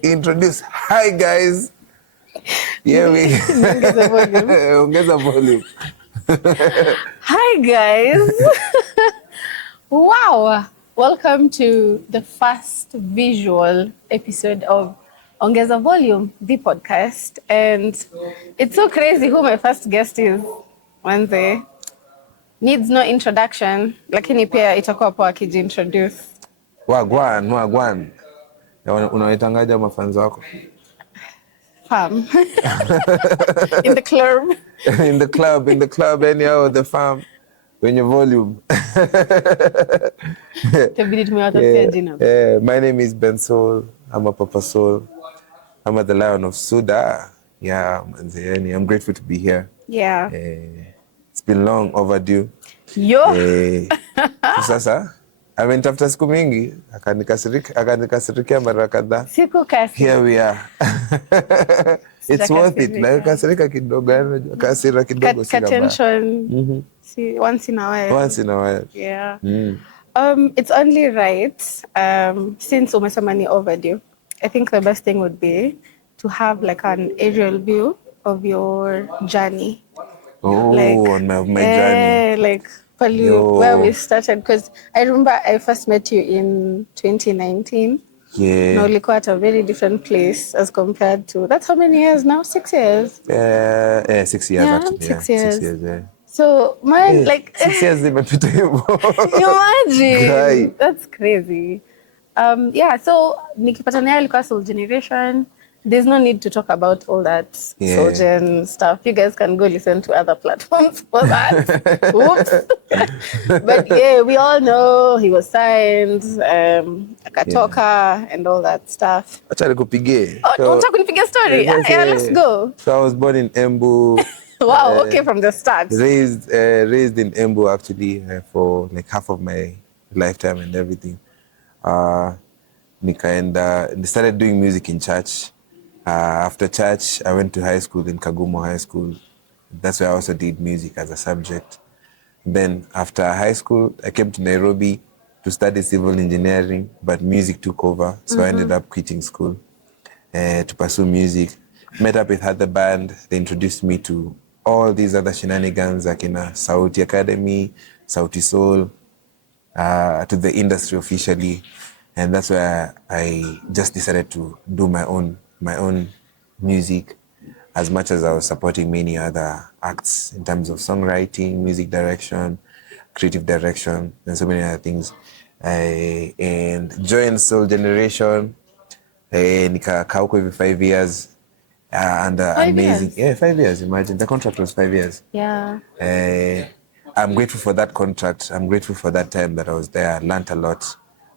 Introduce. Hi guys. Yeah, we Ongeza volume. Hi guys. Wow. Welcome to the first visual episode of Ongeza Volume, the podcast. And it's so crazy who my first guest is. Manze. Needs no introduction, lakini pia itakuwa poa akijiintroduce. Wagwan. Unawaitangaje mafans wako? Fam. In the club. in the club, anyhow, the fam. Wenye volume. My name is Bensoul. I'm a Papa Soul. I'm the Lion of Sudan. Yeah, I'm grateful to be here. Yeah. It's been long overdue. Yo. Sasa amenitafuta siku mingi akanikasirikia mara kadhaa. Siku kasi. Here we are. It's worth it. Na kasirika kidogo, kasira kidogo sina baya. Attention. See, once in a while. Yeah. It's only right, since umesema ni overdue, I think the best thing would be to have like an aerial view of your journey. Oh, on my journey. Like where we started, because I remember I first met you in 2019. Yeah. No, ulikuwa at a very different place as compared to, that's how many years now? 6 years? 6 years actually. 6 years. 6 years, yeah. So mine, like 6 years nimepita hivyo. Imagine. That's crazy. So nikipata naye alikuwa Soul Generation. There's no need to talk about all that Soul Gen stuff. You guys can go listen to other platforms for that. Oops. But yeah, we all know he was signed, akatoka and all that stuff. Acha nikupige. Unataka kunipigia story? Yeah, let's go. So I was born in Embu. Wow, okay, from the start. Raised in Embu actually for like half of my lifetime and everything. Nikaenda, started doing music in church. After church, I went to high school in Kagumo High School. That's where I also did music as a subject. Then after high school, I came to Nairobi to study civil engineering, but music took over. So I ended up quitting school to pursue music. Met up with other band. They introduced me to all these other shenanigans like in a Sauti Academy, Sauti Soul, to the industry officially. And that's where I just decided to do my own music, as much as I was supporting many other acts in terms of songwriting, music direction, creative direction, and so many other things. And joined Soul Generation. Nikakaa huko every 5 years. And amazing. Years? Yeah, 5 years, imagine. The contract was 5 years. Yeah. I'm grateful for that contract. I'm grateful for that time that I was there. I learned a lot.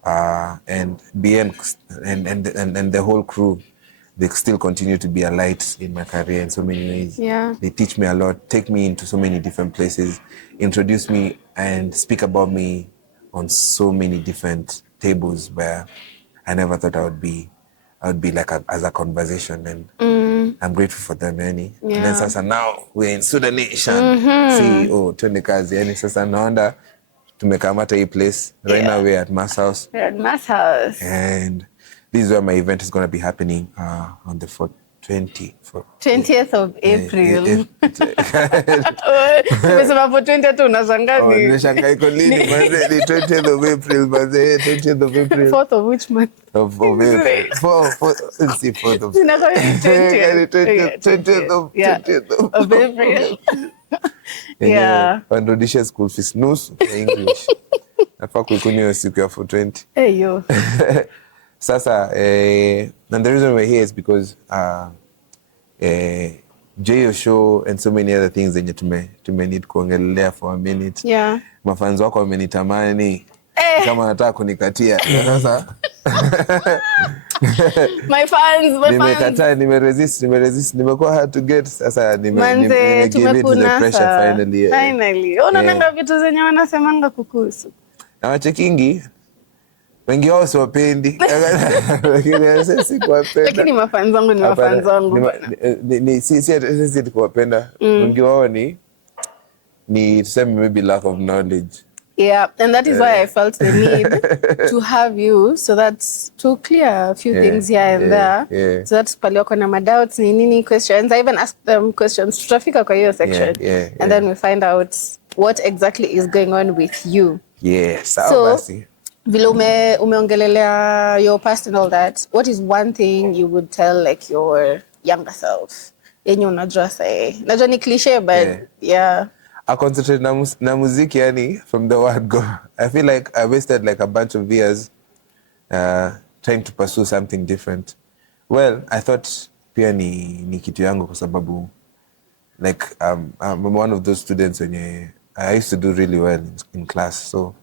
And BN and the whole crew, they still continue to be a light in my career in so many ways. Yeah. They teach me a lot, take me into so many different places, introduce me and speak about me on so many different tables where I never thought I would be like as a conversation, and I'm grateful for them, yani. Yeah. And then sasa now we're in Sudan Nation. CEO, twende kazi, yani sasa naona tumekamata hii place. Right now we're at Masshouse. We're at Masshouse. And this is where my event is going to be happening on the 20th of April. Tumesema for 20th unashangani. Nimeshangaa iko lini manze, ni 20th of April manze, 20th of April. 4th of which month? Of April. 4th of. Sina kwa 20th of April. Yeah. Pandodisha school fees nusu ya English. Nafaa kuikunywa siku ya 420. Yo. Sasa, and the reason we're here is because Joea show and so many other things zenye tume need kuongelea for a minute. Yeah. Mafans wako wamenitamani kama nataka kunikatia. Sasa my fans. Nimekataa, nimeresist. Nimekuwa hard to get. Sasa give it to the pressure finally. Finally. Unaona vitu zenye wanasemanga kukuhusu. Na wachekingi wengi wao siwapendi. Lakini mafans wangu ni mafans wangu. Si kuwapenda. Wengi wao ni tuseme maybe lack of knowledge. Yeah, and that is why I felt the need to have you, so that's to clear a few things here and there. So that's pale wako na doubts ni nini questions. I even asked them questions. Tutafika kwa hiyo section. And then we find out what exactly is going on with you. So, vile umeongelelea your past and all that, what is one thing you would tell like your younger self? Yenye unajua say. Najua ni cliche, but I concentrate na muziki yani from the word go. I feel like I wasted like a bunch of years trying to pursue something different. Well, I thought pia ni kitu yangu kwa sababu like I'm one of those students when I used to do really well in class. So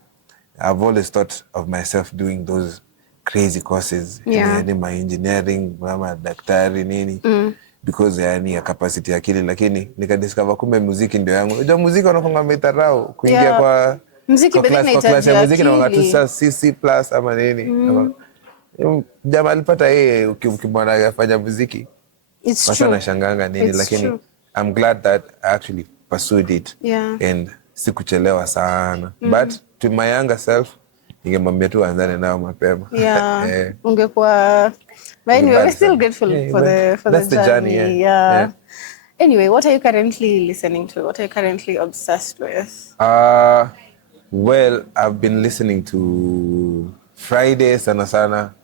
I've always thought of myself doing those crazy courses. Yani my engineering, mama daktari nini. Because yani ya capacity akili, lakini nikadiscover kumbe muziki ndio yangu. Unajua muziki wanakonga metarao kuingia kwa muziki kwa class ya muziki na wangatu sasa C+ ama nini. Jamaa alipata yeye ukimwona afanya muziki. Sasa nashanganga nini, lakini I'm glad that I actually pursued it. And sikuchelewa sana. But to my younger self, ningemwambia tu anzane nao mapema. Ungekuwa. But anyway, we're still grateful for the journey. Anyway, what are you currently listening to? What are you currently obsessed with? Well, I've been listening to Friday sana,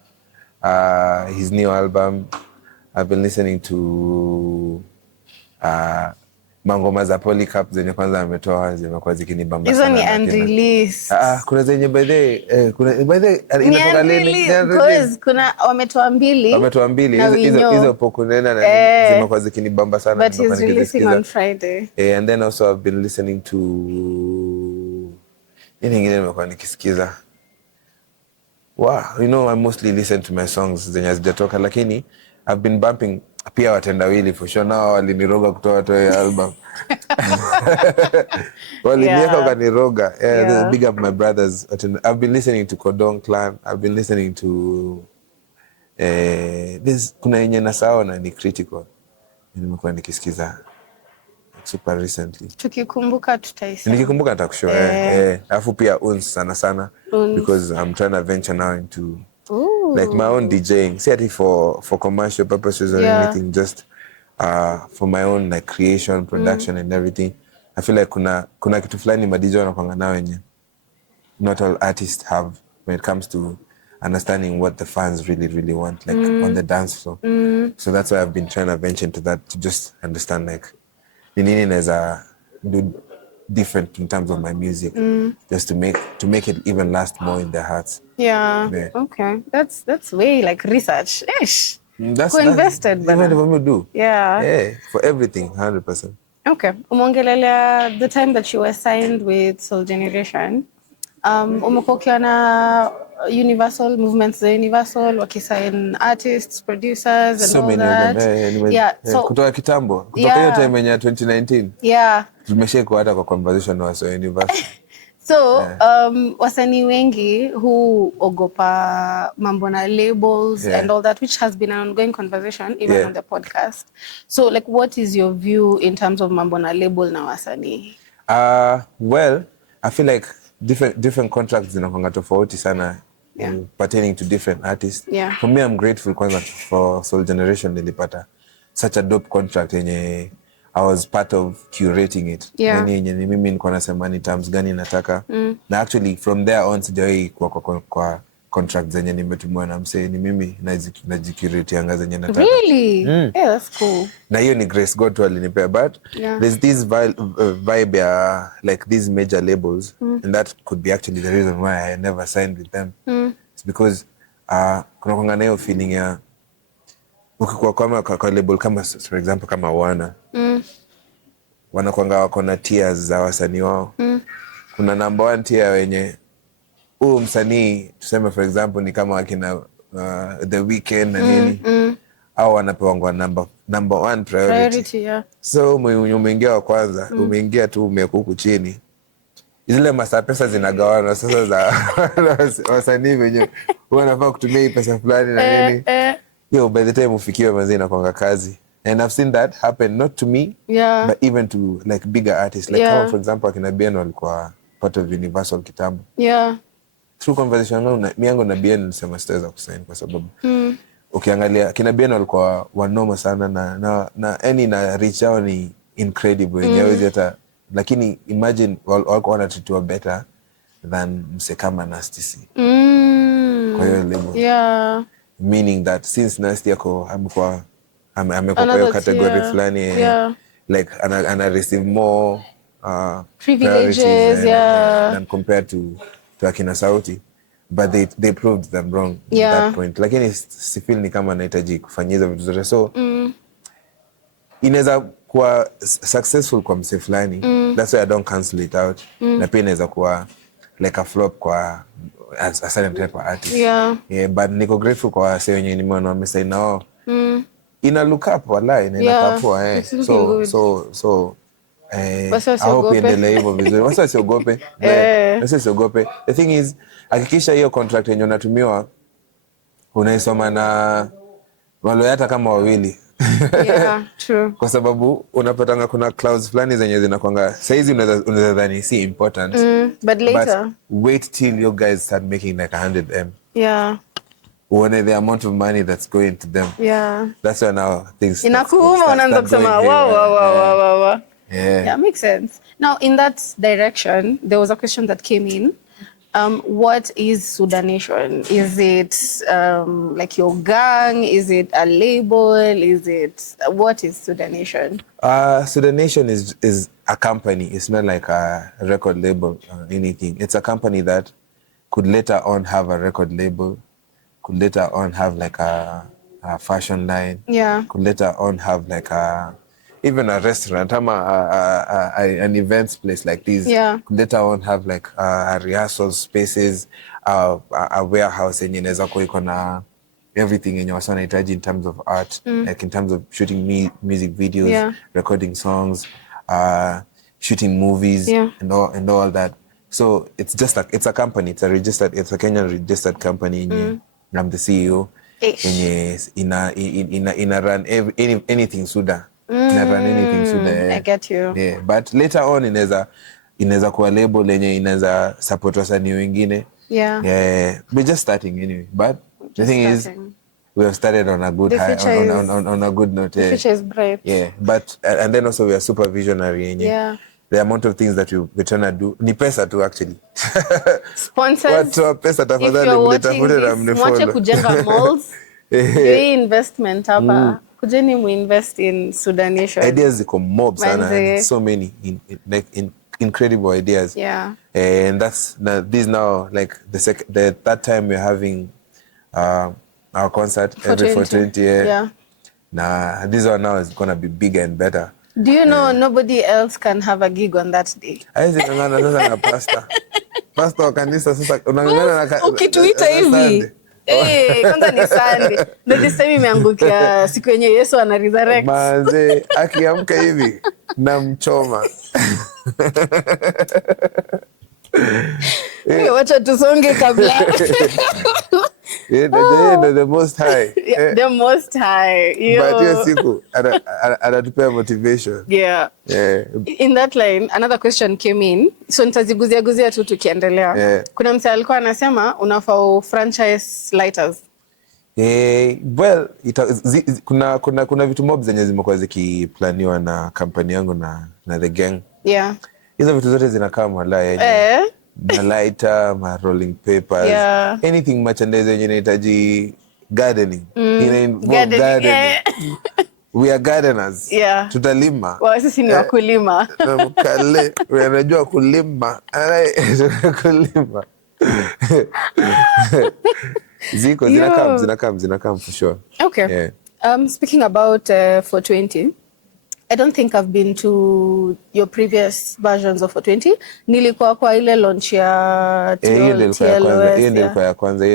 his new album. I've been listening to mangoma za Polycarp zenye kwanza ametoa zimekuwa zikinibamba sana. Hizo ni unreleased. Kuna zenye by the inatoka lini? Kuna wametoa mbili. Hizo pokunena na zimekuwa zikinibamba sana. But he's releasing on Friday. And then also I've been listening to nyingine nimekuwa nikisikiza. Wow, you know I mostly listen to my songs zenye hazijatoka, lakini I've been bumping pia watendawili for sure. Now waliniroga kutoa toa album. Walinieka wakaniroga. Big up my brothers. I've been listening to Kodong Clan. I've been listening to kuna yenye nasahau na ni Critical. Nimekuwa nikisikiza super recently. Tukikumbuka tutaisema. Nikikumbuka nitakushow. Alafu pia uns sana because I'm trying to venture now into like my own DJing. See it for commercial purposes or anything, just for my own like creation, production and everything. I feel like kuna kitu fulani madj wanakuanga nao yenye not all artists have when it comes to understanding what the fans really want, like on the dance floor. So that's why I've been trying to venture into that, to just understand like nini naeza do different in terms of my music, just to make it even last more in their hearts. Okay, that's way like research. Ish. That's invested, even what we do. For everything, 100%. Okay. Umongelelea the time that you were signed with Soul Generation. Umekuwa ukiona Universal movements, the Universal wakisign artists, producers and all that. So kutoka kitambo, kutoka hiyo time ya 2019. Tumesheko hata kwa conversation na Soul Universal. So wasanii wengi huogopa mambo na labels and all that, which has been an ongoing conversation even on the podcast. So like, what is your view in terms of mambo na label na wasanii? Well, I feel like different contracts zinakuanga tofauti sana pertaining to different artists. For me, I'm grateful kwanza for Soul Generation nilipata such a dope contract yenye I was part of curating it. Yenye mimi nilikuwa nasema ni terms gani nataka. Na actually from there on sijawahi kwa contract zenye nimetumwa na msee, ni mimi najicurate anga zenye nataka. Really? That's cool. Na hiyo ni grace God tu alinipea, but there's this vibe like these major labels, and that could be actually the reason why I never signed with them. It's because kuna kwanga na hiyo feeling ya ukikuwa kwa label kama for example kama Wana wanakuanga wako na tiers za wasanii wao. Kuna number 1 tier wenye msanii tuseme for example ni kama wakina The Weeknd na nini, au wanapewa number 1 priority. So umeingia wa kwanza, umeingia tu umekuwa huku chini, zile masa pesa zinagawana sasa za wasanii wenye wanafaa kutumia hii pesa fulani na nini. By the time ufikiwe manzi inakuanga kazi. And I've seen that happen, not to me, but even to like bigger artists. Like for example, akina Ben walikuwa part of Universal kitambo. Yeah. Through conversation yangu na Bien nilisema sitaweza kusign kwa sababu ukiangalia kina Bien walikuwa wanoma sana na any na reach yao ni incredible yenyewe hata, lakini imagine walikuwa wanatreatiwa better than mse kama Nasty C. Kwa hiyo label. Yeah. Meaning that since Nasty amekuwa kwa hiyo category fulani like ana receive more privileges than compared to akina Sauti, but they proved them wrong at that point. Lakini si feel ni kama anahitaji kufanyia vitu zote, so inaweza kuwa successful kwa mse fulani, that's why I don't cancel it out. Na pia inaweza kuwa like a flop kwa a certain type of artist. Yeah, but niko grateful kwa wase wenye nimeona wamesign nao. Ina look up wallahi, na inakapua so I hope iendelee hivyo vizuri. Wasa siogope. Wasa siogope. The thing is, hakikisha hiyo contract yenye unatumiwa unaisoma na wale hata kama wawili. Yeah, true. Kwa sababu unapatanga kuna clause fulani zenye zinakwanga saizi unaweza dhani si important. But later. But wait till you guys start making like 100M. Yeah. When the amount of money that's going to them. Yeah. That's when now things inakuuma unaanza kusema wow. Yeah, makes sense. Now, in that direction, there was a question that came in. What is Sudan Nation? Is it like your gang? Is it a label? What is Sudan Nation? Sudan Nation is a company. It's not like a record label or anything. It's a company that could later on have a record label, could later on have like a fashion line, could later on have like even a restaurant, an events place like this. Could later on have like a rehearsal spaces, a warehouse yenye inaweza kuwa iko na everything yenye wasa wanahitaji in terms of art, like in terms of shooting music videos, recording songs, shooting movies, and all that. So it's just it's a company. It's a Kenyan registered company. I'm the CEO. Ina run anything Sudan. I get you. Yeah, but later on inaweza kuwa label yenye inaweza support wasanii wengine. Yeah, we're just starting anyway. But the thing is, we have started on a good high, on a good note. The future is bright. Yeah, but and then also we are super visionary. Yeah. The amount of things that we're trying to do ni pesa tu actually. Sponsors. Watu pesa tafadhali mnitafute na mnifollow. Mwache kujenga malls. Hii investment hapa. Kujeni muinvest in Sudan Nation. Ideas ziko mob sana. So many incredible ideas. Yeah. And this now like the third time we're having our concert every 420. Yeah. Nah, this one now is gonna be bigger and better. Do you know nobody else can have a gig on that day? Haizi ngana sasa na pastor. Pastor wa kanisa sasa unangana na ukituita hivi. Kwanza ni Sunday. Ndio this time imeangukia siku yenye Yesu ana resurrect. Manze, akiamka hivi namchoma. Wacha tusonge kabla. The most high. The most high. But hiyo siku anatupea motivation. Yeah. In that line, another question came in. So nitaziguzia tu tukiendelea. Kuna mtu alikuwa anasema unafaa franchise lighters. Well, kuna vitu mob zenye zimekuwa zikiplaniwa na kampani yangu na the gang. Yeah. Hizo vitu zote zinakaa malaya. Na lighter, ma rolling papers, anything merchandise yenye inahitaji gardening. Gardening. We are gardeners. Tutalima. Sisi ni wakulima. Mkale, unajua kulima. Kulima. Zinakam for sure. Okay. Yeah. Speaking about 420, I don't think I've been to your previous versions of 420. Nilikuwa kwa ile launch ya TLOS. Hiyo nilikuwa ya kwanza.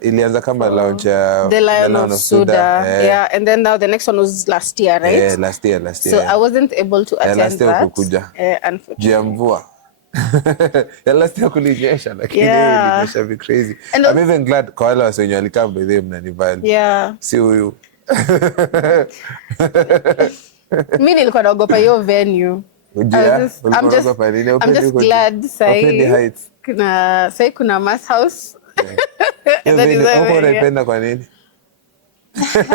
Ilianza kama launch ya The Lion of Sudan. Yeah, and then now the next one was last year, right? Yeah, last year. So I wasn't able to attend last year that. Kukuja. Unfortunately. Mvua. Last year kulinyesha, lakini ilinyesha be crazy. I'm even glad kwa wale wase wenye walikaa by them mnanivali. Si huyu. Mimi nilikuwa naogopa hiyo venue. I'm just glad sai kuna Masshouse. That is unaipenda kwa nini?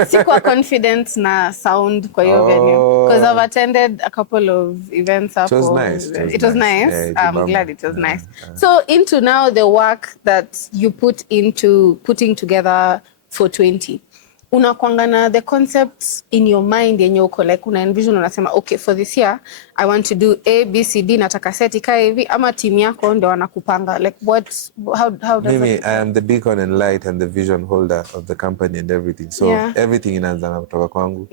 Sikuwa confident na sound kwa hiyo venue because I've attended a couple of events hapo. It was nice. Yeah, I'm glad it was nice. So into now the work that you put into putting together for 20. Unakuanga na the concepts in your mind yenye uko like una envision unasema okay for this year I want to do A B C D nataka set ikae hivi ama team yako ndio wanakupanga like how does Mimi, I am the beacon and light and the vision holder of the company and everything so everything inaanza kutoka kwangu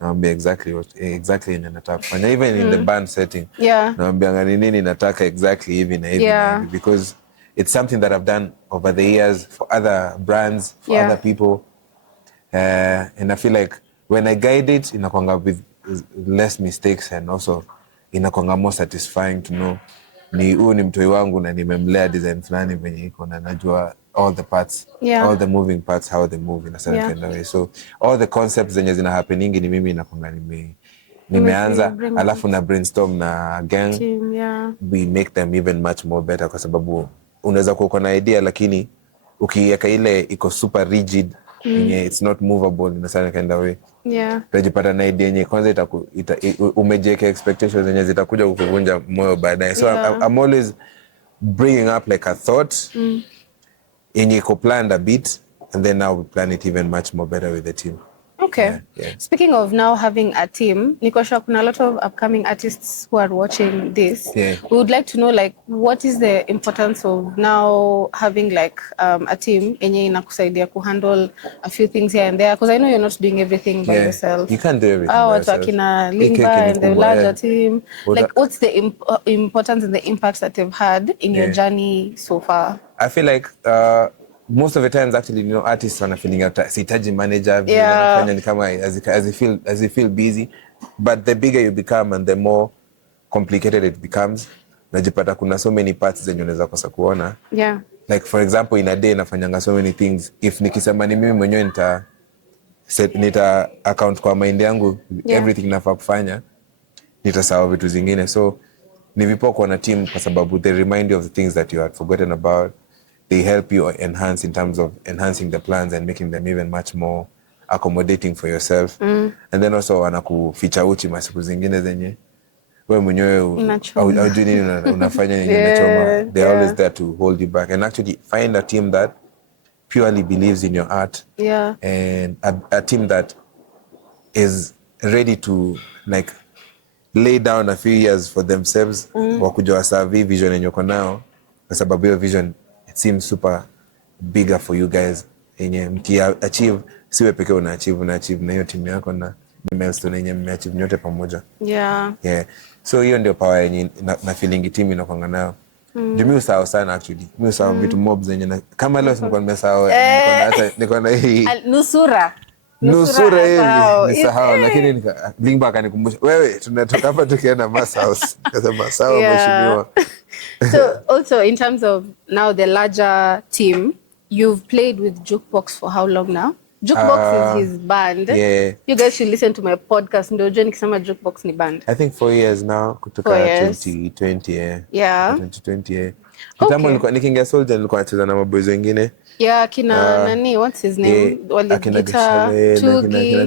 naambia exactly nataka kufanya even in the band setting naambia nini nataka exactly hivi na hivi na hivi because it's something that I've done over the years for other brands for other people. And I feel like when I guide it, inakwanga with less mistakes and also inakwanga more satisfying to know ni mtoi wangu na nimemlea design fulani venye iko na najua all the parts, all the moving parts, how they move in a certain kind of way. So all the concepts zenye zina happeningi ni mimi inakwanga nimeanza alafu na brainstorm na gang team, we make them even much more better kwa sababu unaweza kuwa na idea lakini ukiweka ile iko super rigid it's not movable in a certain kind of way. Utajipata na idea yenye kwanza umejeka expectations zenye zitakuja kukuvunja moyo baadaye. So I'm always bringing up like a thought yenye iko planned a bit and then now we plan it even much more better with the team. Okay. Speaking of now having a team, niko sure kuna a lot of upcoming artists who are watching this. We would like to know like what is the importance of now having like a team enye inakusaidia kuhandle a few things here and there because I know you're not doing everything by yourself. You can't do everything by yourself. Akina Limba and the larger team. Like what's the importance and the impact that they've had in your journey so far? I feel like most of the times actually artists wana feeling out sihitaji manager wanafanya ni kama as you feel busy but the bigger you become and the more complicated it becomes najipata kuna so many parts zenye unaweza kosa kuona like for example in a day nafanyanga so many things if nikisema ni mimi mwenyewe nita account kwa mind yangu everything nafaa kufanya nitasahau vitu zingine so ni vipo kwa na team kwa sababu they remind you of the things that you had forgotten about. They help you enhance in terms of enhancing the plans and making them even much more accommodating for yourself. And then also wanakuficha uchi masiku zingine zenye wewe mwenyewe hujui nini unafanya nini unachoma. They're always there to hold you back and actually find a team that purely believes in your art and a team that is ready to like lay down a few years for themselves wakuja wasavi vision yenye uko nao kwa sababu hiyo vision it seems super bigger for you guys yenye achieve siwe pekee una achieve na hiyo timu yako na milestone yenye mmeachieve nyote pamoja. So hiyo ndio power yenye na feeling team inakwanga nayo. Mimi usahau sana actually. Mimi usahau vitu mob zenye kama leo nilikuwa nimesahau niko na hii nusura hivi nisahau lakini Limba akanikumbusha wewe tunatoka hapa tukienda Masshouse kasema sawa mheshimiwa. So also in terms of now the larger team you've played with Jukebox for how long now? Jukebox is his band. You guys should listen to my podcast ndio ujue nikisema Jukebox ni band. I think 4 years now kutoka 2020 2020 kitambo nilikuwa nikiingia Soldier nilikuwa nacheza na maboys wengine kina nani what's his name wale guitar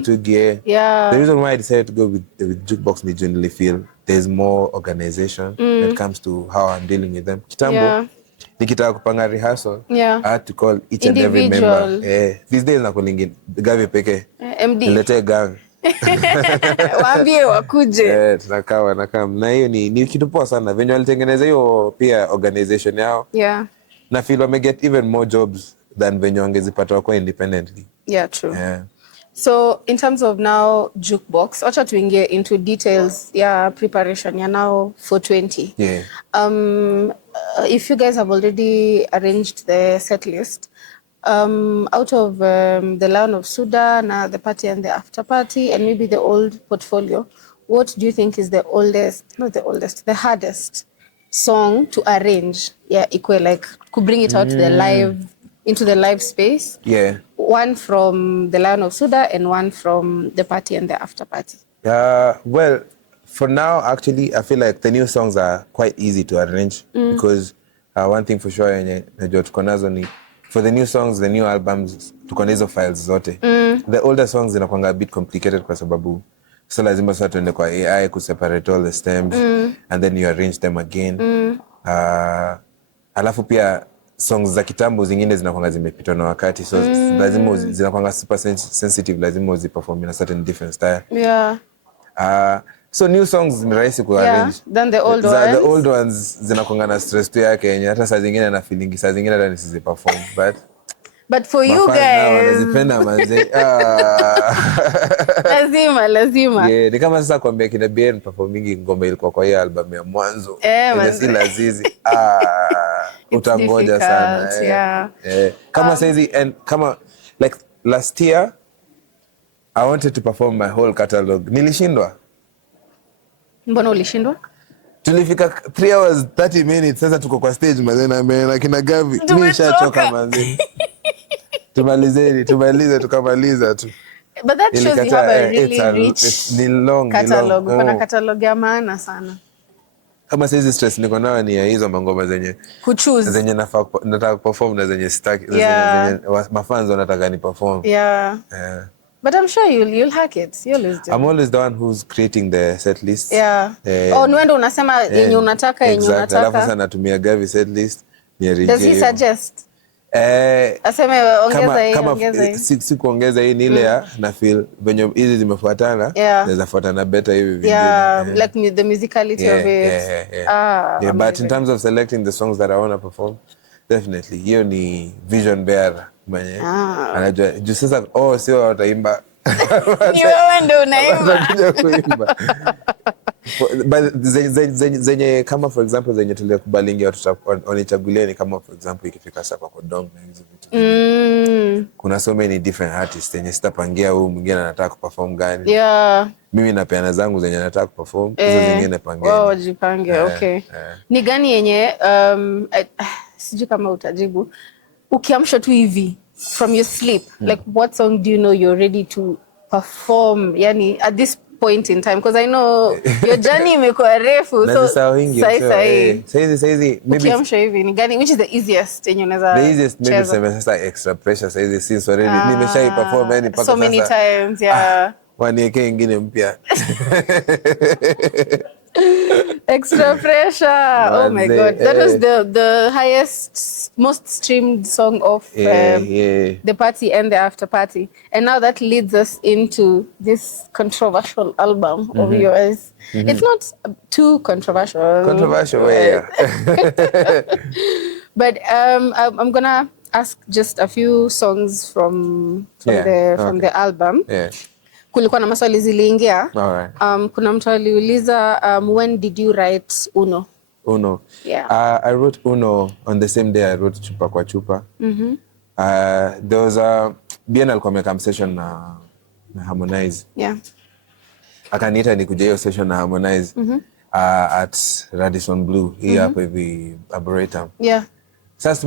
Tugi. The reason why I decided to go with Jukebox ni generally feel there's more organization when it comes to how I'm dealing with them. Kitambo nikitaka kupanga rehearsal I had to call each and every member. These days nakulingi gavi peke MD nilete gang waambie wakuje tunakaa na hiyo ni kitu poa sana venye walitengeneza hiyo pia organization yao na feel wame get even more jobs than venye wangezipata kwa independently. True. So in terms of now Jukebox acha tuingie into details preparation now for 20. If you guys have already arranged the set list out of the Lion of Sudan, the party and the Afterparty and maybe the old portfolio, what do you think is the hardest song to arrange equal like could bring it out to the live into the live space? One from the Lion of Sudan and one from the party and the Afterparty. Well, For now, actually, I feel like the new songs are quite easy to arrange because one thing for sure, najua tuko nazo ni for the new songs, the new albums, tuko na hizo files zote. The older songs zinakuanga a bit complicated kwa sababu so lazima sasa tuende kwa AI kuseparate all the stems and then you arrange them again. Alafu pia songs za kitambo zingine zinakuanga zimepitwa na wakati, so lazima zinakuanga super sensitive, lazima uziperform in a certain different style. Yeah. So new songs ni rahisi kuarrange. Than the old ones. The old ones zinakuanga na stress tu yake yenye hata saa zingine na feeling, saa zingine hata nisiziperform, but for you guys wanazipenda manze. lazima Yeah, ni kama sasa kuambia kina BN performing ngoma ilikuwa kwa hiyo album ya mwanzo. Si lazizi. Utangoja sana. Yeah. Kama saizi and kama like last year I wanted to perform my whole catalog. Nilishindwa. Mbona ulishindwa? Tulifika 3 hours 30 minutes, sasa tuko kwa stage mazena na kina Gavi. Mimi nishachoka manze. Tumalize tukamaliza tu. But that shows you have a really rich catalog. Kuna catalog ya maana sana. Kama saizi stress niko nayo ni ya hizo mangoma zenye kuchoose, zenye nataka perform na zenye sitaki, zenye mafans wanataka ni perform. But I'm sure you'll hack it. I'm always the one who's creating the set list. Niwendo unasema yenye unataka yenye unataka. Alafu sana natumia Gavi set list ni reject. Does he suggest? Aseme ongeza hii. Si kuongeza hii ni ile ya na feel venye hizi zimefuatana naweza fuatana better hivi vingine. Like the musicality of it. But in terms of selecting the songs that I want to perform, definitely hiyo ni vision bearer mwenye anajua juu sasa sio wataimba. Ni wewe ndio unaimba. But zenye kama for example zenye tulikubalingi watu wanichagulia ni kama for example ikifika sasa kwa Dong na hizo vitu. Kuna so many different artists zenye sitapangia huyu mwingine anataka kuperform gani. Mimi napeana zangu zenye nataka kuperform, hizo zingine pangeni. Jipange. Okay. Ni gani yenye sijui kama utajibu. Ukiamsha tu hivi from your sleep, like what song do you know you're ready to perform? Yani at this point in time, because I know your journey imekuwa refu, so saizi maybe ukiamsha hivi ni gani, which is the easiest yenye unaweza the easiest maybe sema sasa extra pressure saizi since already nimeshai perform yani paka so many times wanieke ingine mpya. Extra pressure. Oh my God. That was the highest, most streamed song of the party and the after party. And now that leads us into this controversial album of yours. It's not too controversial. But I'm gonna ask just a few songs from the album. Kulikuwa na maswali ziliingia. Kuna mtu aliuliza when did you write Uno? I wrote Uno on the same day I wrote Chupa kwa Chupa. There was a BN alikuwa ameka session na Harmonize. Akaniita nikuja hiyo session na Harmonize at Radisson Blue hii hapo hivi Arboretum. Sasa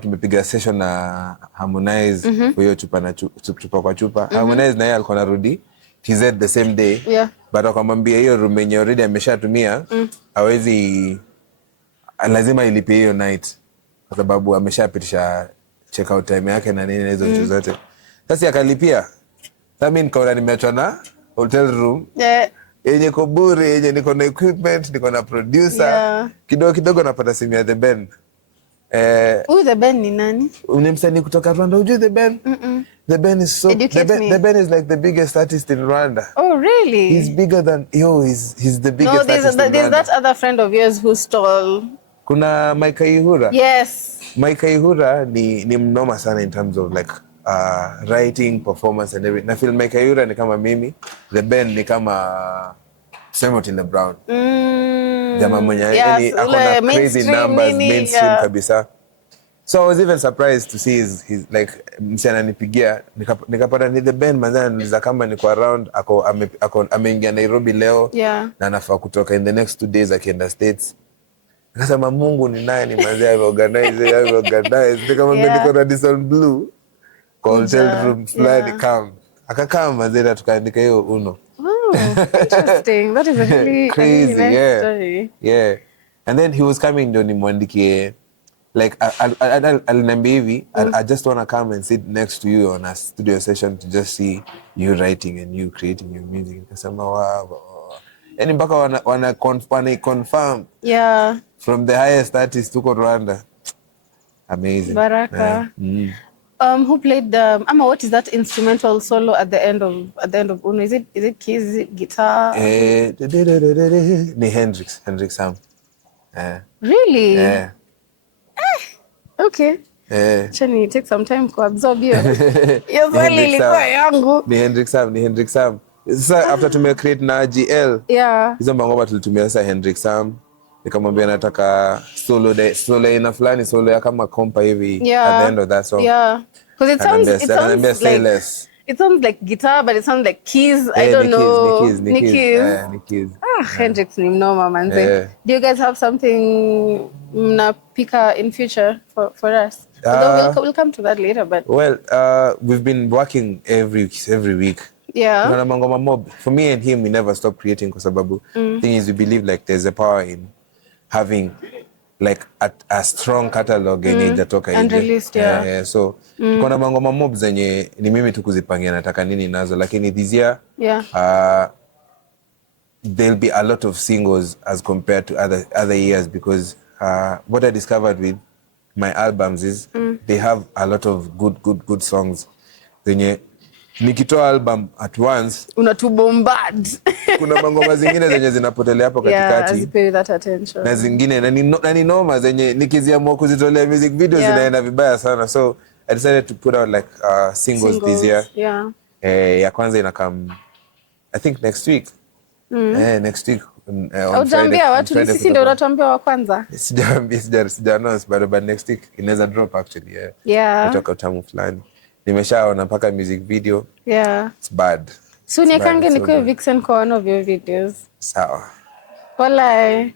tumepiga session na Harmonize kwa hiyo Chupa kwa Chupa. Harmonize na yeye alikuwa anarudi TZ the same day. But akamwambia hiyo room yenye already ameshatumia hawezi, lazima ilipie hiyo night kwa sababu ameshapitisha check out time yake na nini hizo vitu zote. Sasa akalipia. Sasa mimi nikaona nimeachwa na hotel room. Yenye kuburi, yenye niko na equipment, niko na producer. Kidogo napata simu ya The Ben. The Ben ni nani? Ni msanii kutoka Rwanda. Ujui The Ben? The Ben is so The Ben is like the biggest artist in Rwanda. Oh really? He's bigger than he's the biggest artist in Rwanda. There's that other friend of yours who stole. Kuna Mike Ihura. Yes. Mike Ihura ni mnoma sana in terms of like writing, performance and everything. Na feel Mike Ihura ni kama mimi, The Ben ni kama Otile Brown. Jamaa mwenye yani akona crazy numbers, mainstream kabisa. So I was even surprised to see his like msichana ananipigia nikapata ni The Ben manzana niza kama niko around ameingia Nairobi leo na anafaa kutoka in the next 2 days akienda States. Nikasema Mungu ni nani manzana organize kama niko Radisson Blue kwa hotel room fulani akakaa manzana tukaandika hiyo Uno. Interesting. That is a really, Crazy, a really nice yeah. story. Yeah. And then he was coming ndo nimwandikie like aliniambia hivi, I just want to come and sit next to you on a studio session to just see you writing and you creating your music. Nikasema wow. Yani mpaka wana confirm Yeah. from the highest artist tuko Rwanda. Amazing. Baraka. Yeah. Who played the what is that instrumental solo at the end of Uno? Is it keys, is it guitar? Ni Hendrix Sam. Really? Yeah. Okay. Chani take some time to absorb hiyo. Hiyo swali ilikuwa yangu. Ni Hendrix Sam. Sasa after tume create na GL. Yeah. Hizo ngoma tulitumia sasa Hendrix Sam. Nikamwambia nataka solo ina fulani, solo ya kama kompa hivi at the end of that song. Yeah. Because it sounds like guitar, but it sounds like keys. I don't know. Ni keys. Hendrix ni mnoma manze. Do you guys have something mnapika in future for us? Although we'll come to that later, but well, we've been working every week. Yeah. Kuna mangoma mob. For me and him, we never stop creating kwa sababu thing is we believe like there's a power in having like a strong catalog yenye ijatoka and released, yeah. So kuna mangoma mob zenye ni mimi tu kuzipangia nataka nini nazo, lakini this year there'll be a lot of singles as compared to other years because what I discovered with my albums is they have a lot of good songs zenye nikitoa album at once unatubombard. Kuna mangoma zingine zenye zinapotelea hapo katikati. Yeah, pay that attention. Na zingine na ni noma zenye nikiziamua kuzitolea music videos zinaenda vibaya sana. So I decided to put out like singles this year. Yeah. Ya kwanza inakam I think next week. Next week on Friday. Watu ni sisi ndio unatuambia wa kwanza. Sija announce but next week inaweza drop actually. Yeah. Kutoka utamu fulani. Nimeshaona mpaka music video. Yeah. It's bad. So nikange nikuwe vixen kwa one of your videos. Sawa. Walai.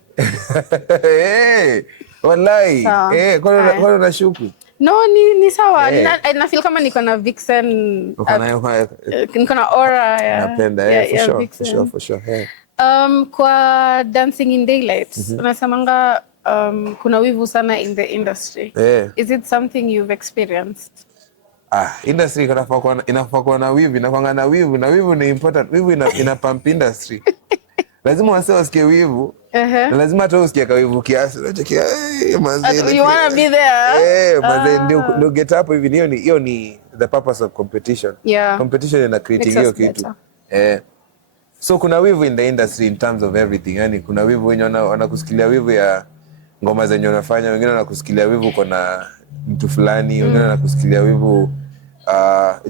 Walai. Kwa unashuku? No, ni sawa. Na feel kama niko na vixen. Niko na aura. Napenda, for sure. Kwa Dancing in Daylight, unasemanga kuna wivu sana in the industry. Is it something you've experienced? Industry inafaa kuwa na wivu, inakuanga na wivu, na wivu ni important. Wivu ina pump industry. Lazima wase wasikie wivu. Na lazima hata usikie wivu kiasi. Unachokia manze. You wanna be there. Manze ndio get up hivi hiyo ni the purpose of competition. Yeah. Competition ina creating hiyo kitu. So kuna wivu in the industry in terms of everything. Yani kuna wivu wenye wanakusikilia wivu ya ngoma zenye unafanya, wengine wanakusikilia wivu kuna mtu fulani, wengine wanakusikilia wivu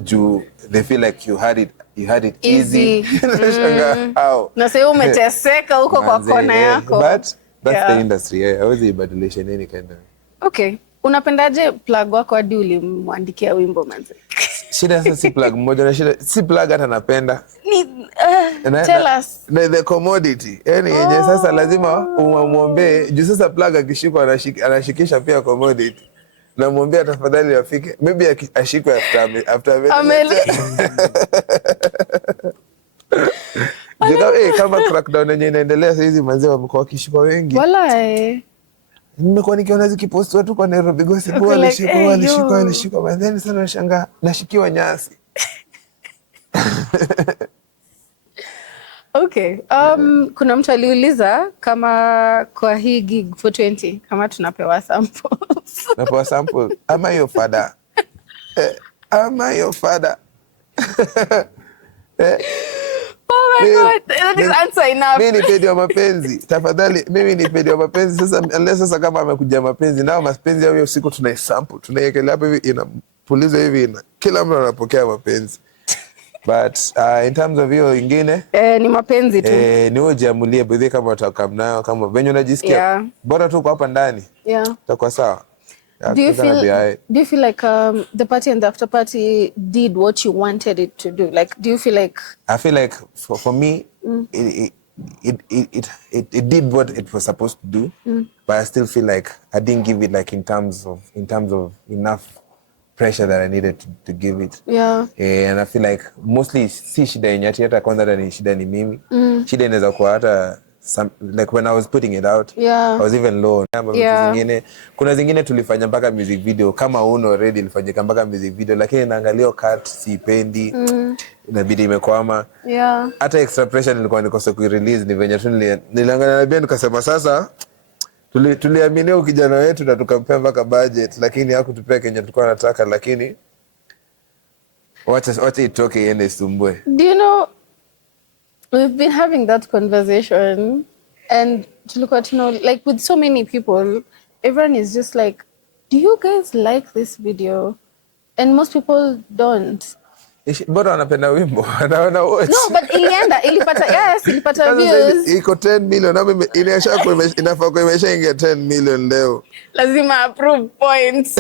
juu they feel like you had it easy. How? Na sasa umeteseka huko kwa kona yako. But that's the industry. Hawezi ibadilisha any kind of. Okay. Unapendaje plug wako hadi ulimwandikia wimbo manze? Shida sasa si plug mmoja na shida si plug hata napenda. Tell us. The commodity. Yaani yenye sasa lazima umwombe juu sasa plug akishikwa anashikisha pia commodity. Na mwambie tafadhali afike. Maybe ashikwe after kama crackdown yenye inaendelea sasa hizi manzee wamekuwa wakishikwa wengi. Walai. Nimekuwa nikiona zikipost watu kwa Nairobi gossip walishikwa manzee sana nashangaa nashikiwa nyasi. Okay. Kuna mtu aliuliza kama kwa hii gig for 20 kama tunapewa samples. Napewa sample. Am I your father? Am I your father? Oh my God. That is answer enough. Mimi ni pedi wa mapenzi. Tafadhali mimi ni pedi wa mapenzi. Sasa unless sasa kama amekuja mapenzi nao mapenzi yao usiku tunaisample. Tunaiwekelea hapa hivi inapuliza hivi kila mtu anapokea mapenzi. But in terms of hiyo ingine ni mapenzi tu. Ni ujiamulie bidii kama utaka mnayo kama venye unajisikia. Bora tu kwa hapa ndani. Itakuwa sawa. Do you feel like the party and the after party did what you wanted it to do? Like, do you feel like? I feel like for me, it did what it was supposed to do, but I still feel like I didn't give it like in terms of enough pressure that I needed to give it. Yeah. And I feel like mostly si shida yenye ati hata kwanza hata ni shida ni mimi. Shida inaweza kuwa hata like when I was putting it out, Yeah. I was even low. Yeah. Kuna zingine tulifanya mpaka music video kama Uno already ilifanyika mpaka music video, lakini naangalia cut siipendi. Inabidi imekwama. Yeah. Hata extra pressure nilikuwa nikose ku-release ni venye tu niliangalia na bia nikasema sasa tuliaminia kijana wetu na tukampea mpaka budget, lakini hakutupea kenye tulikuwa nataka, lakini wacha itoke iende isumbue. Do you know, we've been having that conversation and tulikuwa like with so many people, everyone is just like, do you guys like this video? And most people don't. Bora wanapenda wimbo. Wanaona watch. No, but ilipata views. Iko 10 million. Na mimi inafaa kwa imeshaingia 10 million leo. Lazima approve points.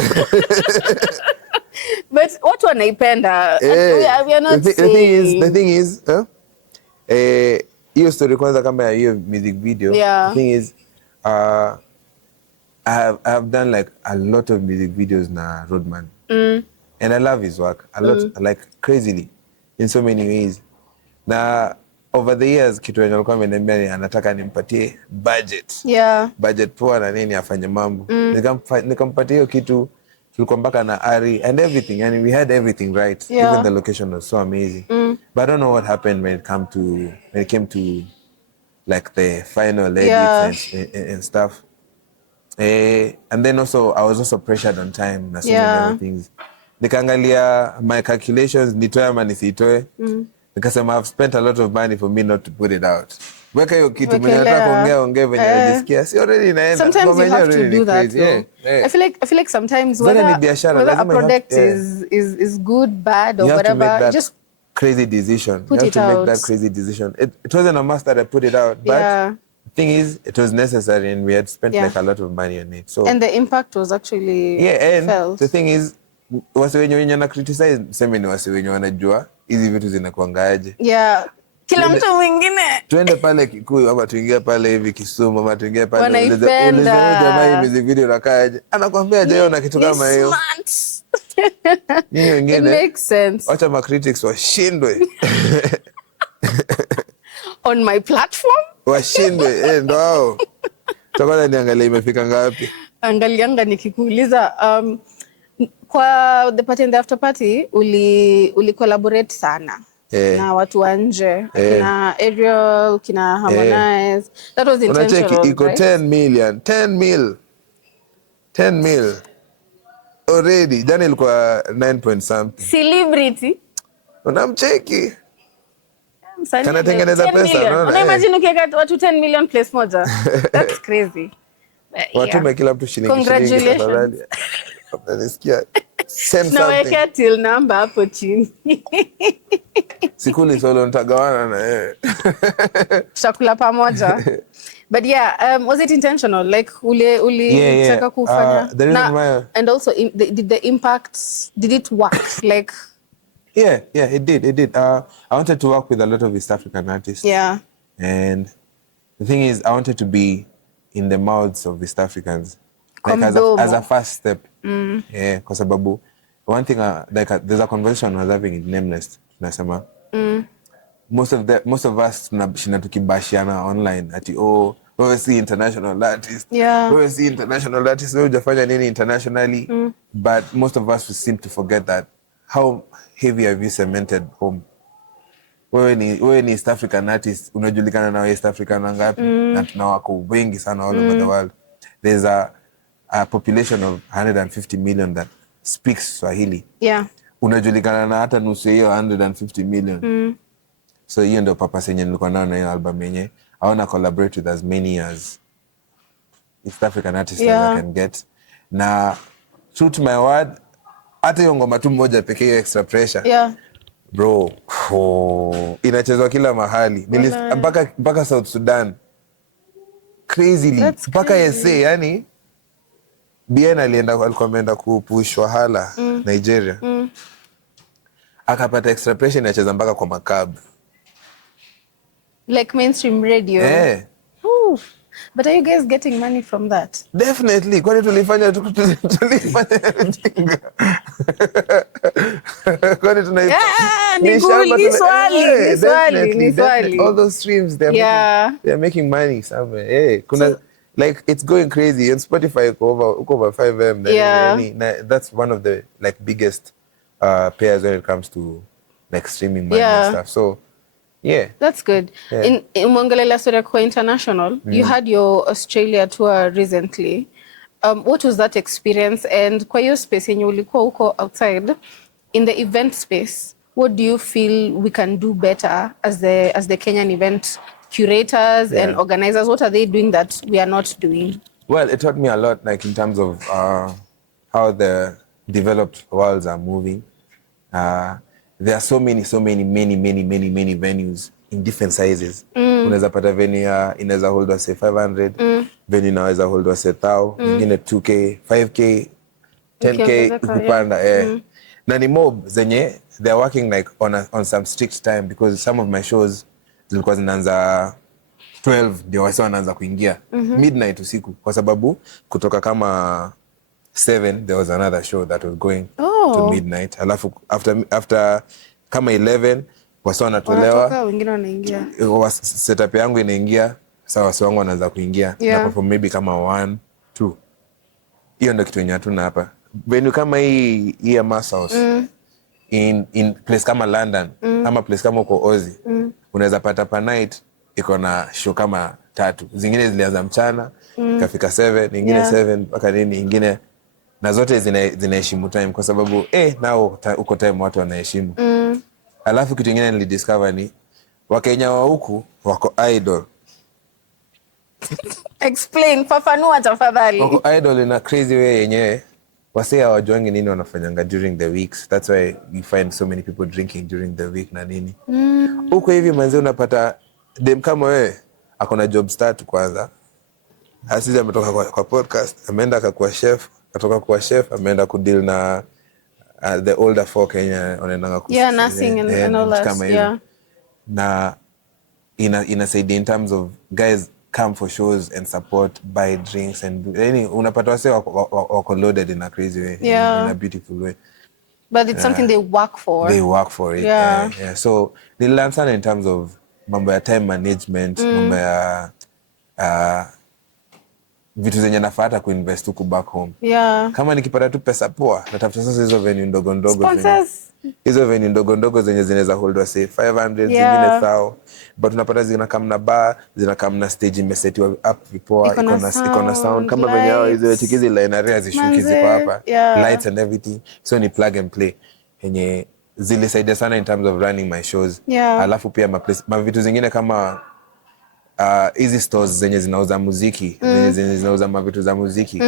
But watu wanaipenda. We are not saying. The thing is, hiyo story kwanza kama ya hiyo music video. Yeah. The thing is, I have done like a lot of music videos na Roadman. And I love his work a lot, like crazily, in so many ways. Na over the years, kitu wenye alikuwa ameniambia ni anataka nimpatie budget. Yeah. Budget poa na nini afanye mambo. Nikampatia hiyo kitu, tulikuwa mpaka na Ari and everything. And we had everything right. Yeah. Even the location was so amazing. But I don't know what happened when it came to like the final edits and stuff. And then also, I was also pressured on time na so many other things. Nikaangalia my calculations, nitoe ama nisitoe. Nikasema I've spent a lot of money for me not to put it out. Weka hiyo kitu mwenye nataka ongea venye najisikia. Si already inaenda. Sometimes you have to do that. I feel like sometimes whether a product is good, bad or whatever, just crazy decision. You have to make that crazy decision. It wasn't a must that I put it out, but the thing is, it was necessary and we had spent like a lot of money on it. So and the impact was actually felt. The thing is, wasi wenye na criticize sema ni wasi wenye wanajua hizi vitu zinakuangaaje. Yeah. Kila mtu mwingine. Tuende pale Kikuyu ama tuingie pale hivi Kisumu ama tuingie pale wanaipenda. Jamaa hizi video nakaaje. Anakuambia je na kitu kama hiyo. Ni wengine. It makes sense. Wacha ma critics washindwe. On my platform? Washindwe ndo hao. Tutakwenda niangalie imefika ngapi. Angalianga nikikuuliza kwa the party and the after party uli collaborate sana na watu wa nje kina Ariel, kina Harmonize. That was intentional. Unacheki iko right? 10 mil already. Jana ilikuwa 9 point something. Celebrity. Unamcheki. Kanatengeneza pesa, unaona? Unaimagine ukiweka watu 10 million place moja. That's crazy. Watu kila mtu shilingi. Congratulations. Unanisikia? Send something. Naweka till number hapo chini. Sikuli solo nitagawana na yeye. Tutakula pamoja. But was it intentional? Like uli taka kufanya? The reason why, and also did the impact, did it work? Like yeah, it did. I wanted to work with a lot of East African artists. Yeah. And the thing is, I wanted to be in the mouths of East Africans. Like as a first step. Yeah, kwa sababu one thing there's a conversation I was having in Nameless. Nasema most of us tukibashiana online ati wewe si international artist. Yeah. Wewe si international artist, wewe hujafanya nini internationally. But most of us seem to forget that how heavy have you cemented home. Wewe ni East African artist, unajulikana na East African wangapi? Na tuna wako wengi sana all over the world. There's a population of 150 million that speaks Swahili. Yeah. Unajulikana na hata nusu hiyo 150 million. So hiyo ndio purpose yenye nilikuwa nayo na hiyo album yenye. I want to collaborate with as many as East African artists as I can get. Na true to my word, hata hiyo ngoma tu moja pekee hiyo Extra Pressure. Yeah. Bro, inachezwa kila mahali. Mpaka South Sudan. Crazily. Mpaka SA, yani Bien alikuwa ameenda kupush Wahala Nigeria. Akapata Extra Pressure inacheza mpaka kwa makab. Like mainstream radio. Yeah. But are you guys getting money from that? Definitely. Kwani tulifanya Kwani tunaipa ni shamba ni swali. definitely. All those streams they're making money somewhere. Hey, kuna like it's going crazy on Spotify over 5M. That's one of the like biggest pairs when it comes to like streaming money and stuff. So yeah, that's good. In Mongolia story kwa international, you had your Australia tour recently. What was that experience? And kwa hiyo space yenye ulikuwa huko outside in the event space, what do you feel we can do better as the Kenyan event curators and organizers? What are they doing that we are not doing? Well, it taught me a lot, like in terms of how the developed worlds are moving. There are so many venues in different sizes. Unaweza pata venue inaweza hold us say 500, venue inaweza hold us say 1000, nyingine 2K, 5K, 10K kupanda. Na ni mob zenye they're working like on some strict time, because some of my shows zilikuwa zinaanza 12 ndio wasa wanaanza kuingia midnight usiku, kwa sababu kutoka kama 7 there was another show that was going to midnight, alafu after kama 11 wasa wanatolewa, wengine wanaingia, setup yangu inaingia, sawa wasa wangu wanaanza kuingia na perform maybe kama 1 2. Hiyo ndio kitu yenye hatuna hapa. Venue kama hii ya Masshouse in place kama London ama place kama uko Ozi, unaweza pata per night iko na show kama 3. Zingine zilianza mchana kafika 7, nyingine 7 mpaka nini nyingine, na zote zinaheshimu time, kwa sababu nao uko time watu wanaheshimu. Alafu kitu kingine nilidiscover ni Wakenya wa huku wako idol. Explain, fafanua tafadhali. Wako idol in a crazy way yenyewe. Wase hawajuangi nini wanafanyanga during the weeks. That's why you find so many people drinking during the week na nini. Huko hivi manze unapata dem kama wewe akona job start kwanza. Asisi ametoka kwa podcast, ameenda akakuwa chef, atoka kuwa chef, ameenda kudeal na the older folk Kenya wanaendanga nursing and all that. Na inasaidia in terms of guys come for shows and support, buy drinks and unapata wase wako loaded in a crazy way, in a beautiful way. But it's something they work for. They work for it. So they learn something in terms of mambo ya time management, mambo ya vitu zenye nafata kuinvest huku back home. Kama nikipata tu pesa poa, natafuta sasa hizo venue ndogo ndogo. Sponsors. Hizo venue ndogo ndogo zenye zinaweza hold wa say 500, zingine 1000. But unapata zina kama na bar, zina kama na stage imesetiwa up vipoa, iko na sound kama venye hao hizo chikizi line area zishuki ziko hapa. Lights and everything. So ni plug and play. Yenye zilisaidia sana in terms of running my shows. Alafu pia vitu zingine kama easy stores zenye zinauza muziki, zenye zinauza mavitu za muziki.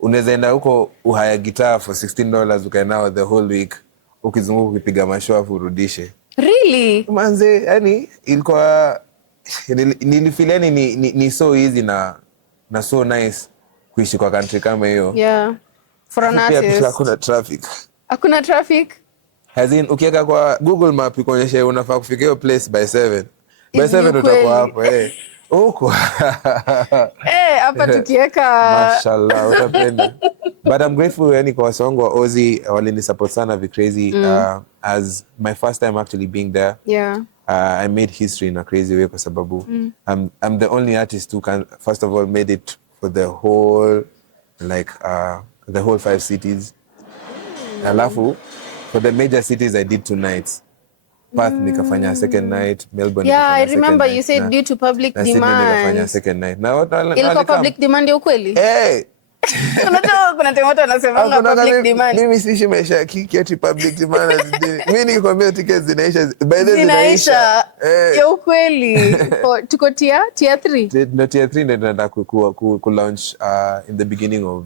Unaweza enda huko uhaya guitar for $16 ukae nao the whole week, ukizunguka ukipiga mashow afu urudishe. Really? Manze, yani ilikuwa nilifeel yani ni so easy na so nice kuishi kwa country kama hiyo. For an artist. Pia hakuna traffic. Hakuna traffic? As in, ukiweka kwa Google Map ikuonyesha unafaa kufika hiyo place by 7. By 7 utakuwa hapo huko. Hapa tukiweka mashallah utapenda. But I'm grateful yani kwa wasongo wa Ozi walini support sana crazy as my first time actually being there. I made history in a crazy way kwa sababu I'm the only artist who can first of all made it for the whole like the whole 5 cities. Alafu for the major cities I did 2 nights. Perth nikafanya second night, Melbourne nikafanya I remember second you said due to public demand. Nikafanya second night. Na ilikuwa public demand ya ukweli? Unajua kuna temoto anasema public demand. Mimi siishi maisha ya kiki ati public demand. Mimi nikikwambia tickets zinaisha, by the zinaisha. Ya ukweli. Tuko tier 3. No, tier 3 ndio tunataka ku launch in the beginning of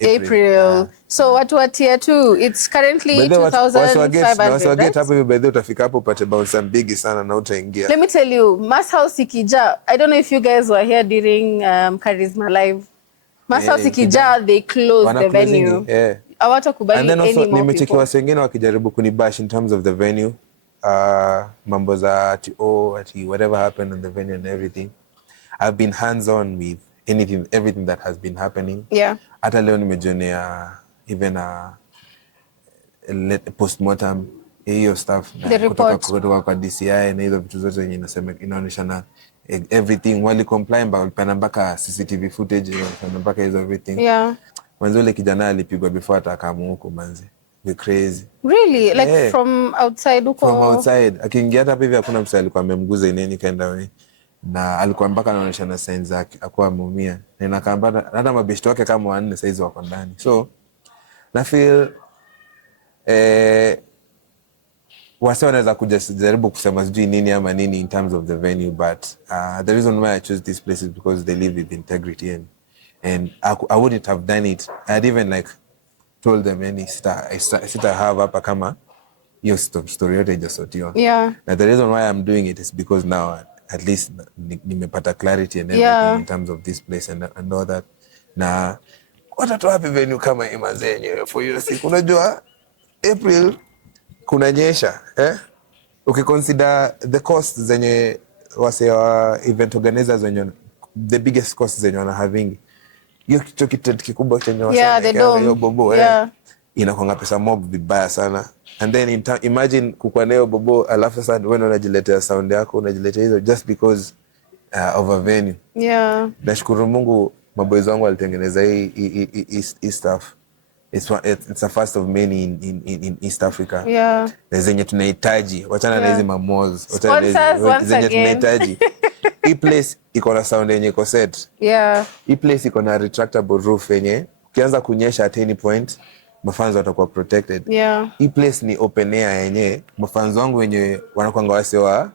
April. So watu wa tier 2, it's currently 2,500. Waswaget hapo hivi by the way utafika hapo upate bounce big sana na utaingia. Let me tell you, Masshouse ikija, I don't know if you guys were here during Charisma Live. Masshouse ikija, they close the venue. Hawatakubali any more people. Nimechekiwa watu wengine wakijaribu kunibash in terms of the venue. Mambo za ati whatever happened on the venue and everything. I've been hands on with everything that has been happening. Hata leo nimejionea even postmortem hiyo stuff kutoka kwa DCI na hizo vitu zote zenye inaonyeshana everything wali comply mpaka CCTV footage mpaka hizo everything. Yeah. Mwanzo ile kijana alipigwa before atakamu huko manzi. We crazy. Really? Like from outside huko? From outside. Akiingia hata hivi hakuna mtu alikuwa amemguza ineni kaenda wewe. Na alikuwa mpaka anaonyeshana signs zake akuwa ameumia. Na inakamba hata mabeshto wake kama wanne saizi wako ndani. So na feel wase wanaweza kujaribu kusema sijui nini ama nini in terms of the venue, but the reason why I chose this place is because they live with integrity and I wouldn't have done it. I'd even like told them any sita have hapa kama hiyo story yote ijasotiwa. Yeah. And the reason why I'm doing it is because now at least nimepata clarity and everything in terms of this place and all that. Na watatoa happy venue kama imazenye for hiyo siku. Unajua April kunanyesha, ukiconsider the costs zenye wase wa event organizers zenye the biggest costs zenye wana having hiyo kitu kikubwa chenye wase hiyo bobo inakuanga pesa mob vibaya sana. And then imagine kukua nayo bobo alafu sasa wewe unajiletea sound yako unajiletea hizo just because of a venue. Yeah. Nashukuru Mungu maboys wangu walitengeneza hii stuff. It's a first of many in East Africa. Yeah. Zenye tunahitaji wachana na hizi malls zenye tunahitaji. Hii place iko na sound yenye iko set. Yeah. Hii place iko na retractable roof yenye ukianza kunyesha at any point mafans watakuwa protected. Yeah. Hii place ni open air yenye mafans wangu wenye wanakuanga wase wa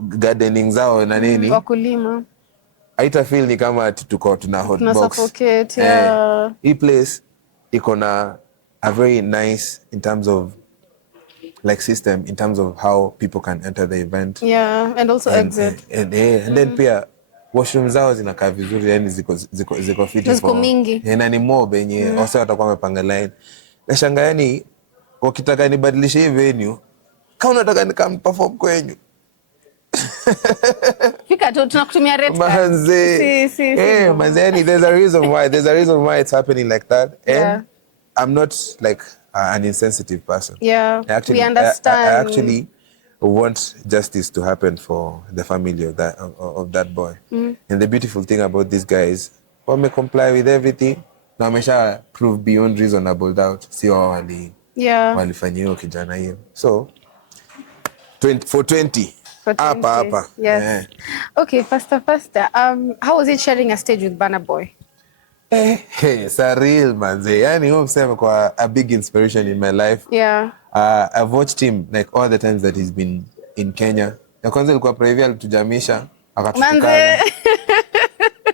gardening zao na nini wakulima haita feel ni kama tuko tuna hotbox. Yeah. Hii place iko na a very nice in terms of like system in terms of how people can enter the event. Yeah, and also exit. And then pia washroom zao zinakaa vizuri, yani ziko fiti ziko mingi. Na ni mob yenye wase watakuwa wamepanga line. Nashanga yani wakitaka nibadilishe hii venue kama unataka nikamperform kwenyu. Fika tu tunakutumia red card. Manze. Manze, yani there's a reason why it's happening like that. And I'm not like an insensitive person. Yeah. We understand. I actually want justice to happen for the family of that boy. And the beautiful thing about these guys, wame comply with everything. Na wamesha prove beyond reasonable doubt. Si walifanya hiyo kijana hiyo. So 20 Hapa. Yes. Yeah. Okay, faster. How was it sharing a stage with Burna Boy? Surreal, manze. Yani huyo msema kwa a big inspiration in my life. Yeah. I've watched him like all the times that he's been in Kenya. Ya kwanza ilikuwa preview alitujamisha, akatukana. Manze.